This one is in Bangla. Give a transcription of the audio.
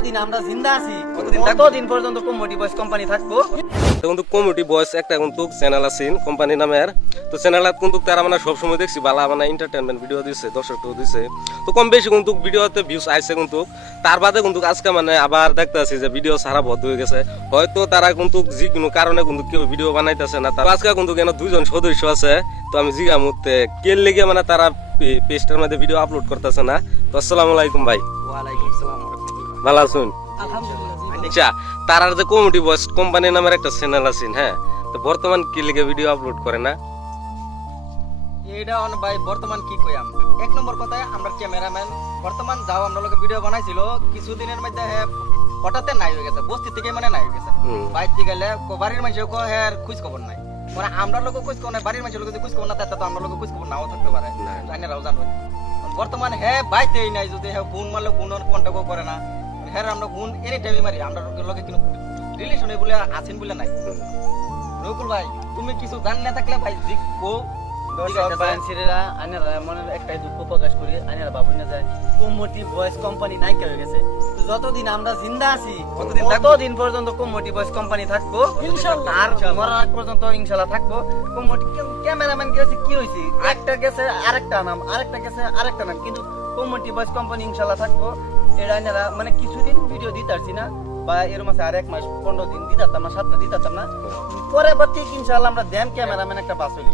যতদিন আমরা জিন্দা আছি ততদিন পর্যন্ত কমিউনিটি ভয়েস কোম্পানি থাকবো। কিন্তু কমিউনিটি ভয়েস একটা কিন্তু চ্যানেল আছে কোম্পানি নামের, তো চ্যানেলত কিন্তু তারা মানে সবসময় দেখছি বালা মানে এন্টারটেনমেন্ট ভিডিও দিছে, দর্শকও দিছে, তো কম বেশি কিন্তু ভিডিওতে ভিউজ আইছে, কিন্তু তার বাদে কিন্তু আজকে মানে আবার দেখতেছি যে ভিডিও সারা বন্ধ হয়ে গেছে। হয়তো তারা কিন্তু যে কোনো কারণে কিন্তু কেউ ভিডিও বানাইতেছে না। তার আজকে কিন্তু কেন দুইজন সদস্য আছে, তো আমি জিগা মুহূর্তে কে লেগে মানে তারা পেজটার মধ্যে ভিডিও আপলোড করতেছে না। তো আসসালামু আলাইকুম ভাই। ওয়ালাইকুম আসসালাম ওয়া রাহমাতুল্লাহ। ভালো আছেন? আলহামদুলিল্লাহ। আচ্ছা, তার যে কমিউনিটি ভয়েস কোম্পানি নামের একটা চ্যানেল আছে, হ্যাঁ, তো বর্তমান কি লেগে ভিডিও আপলোড করে না? এইটা ভাই বর্তমান কি কইয়াম, এক নম্বর কথায় আমরা ক্যামেরাম্যান বর্তমান যাও আমরা লোকে ভিডিও বানাইছিল কিছুদিনের মধ্যে হঠাৎ নাই হয়ে গেছে, বস্তি থেকে মানে নাই হয়ে গেছে। বাইরে গেলে বাড়ির মানুষ হ্যাঁ খোঁজ খবর নাই, মানে আমরা লোক খোঁজ খবর নাই, বাড়ির মানুষের লোক খোঁজ খবর না থাকে তো আমরা লোক খোঁজ খবর নাও থাকতে পারে, জানেরাও জানবে। বর্তমান হ্যাঁ বাইতেই নাই, যদি হ্যাঁ ফোন মারলে ফোন কন্ট্যাক্টও করে না, হ্যাঁ আমরা ফোন এনি টাইমে মারি, আমরা লোকে কিন্তু রিলেশনে বলে আছেন বলে নাই। নকুল ভাই তুমি কিছু জান না থাকলে ভাই কো যতদিন আমরা জিন্দা আছি ততদিন পর্যন্ত কমিউনিটি ভয়েস কোম্পানি থাকবো, আর মরার পর্যন্ত ইনশাআল্লাহ থাকবো। ক্যামেরাম্যান গেছে কি হয়েছে, একটা গেছে আরেকটা নাম, আরেকটা গেছে আরেকটা নাম, কিন্তু কমিউনিটি ভয়েস কোম্পানি ইনশাআল্লাহ থাকবো। এটা মানে কিছুদিন ভিডিও দিতে পারছি না, বা এর মাসে আর 1 মাস 15 দিন দিতাম না, 7 দিতাম না, পরবর্তী ইনশাআল্লাহ আমরা দেন ক্যামেরাম্যান একটা বাসলি।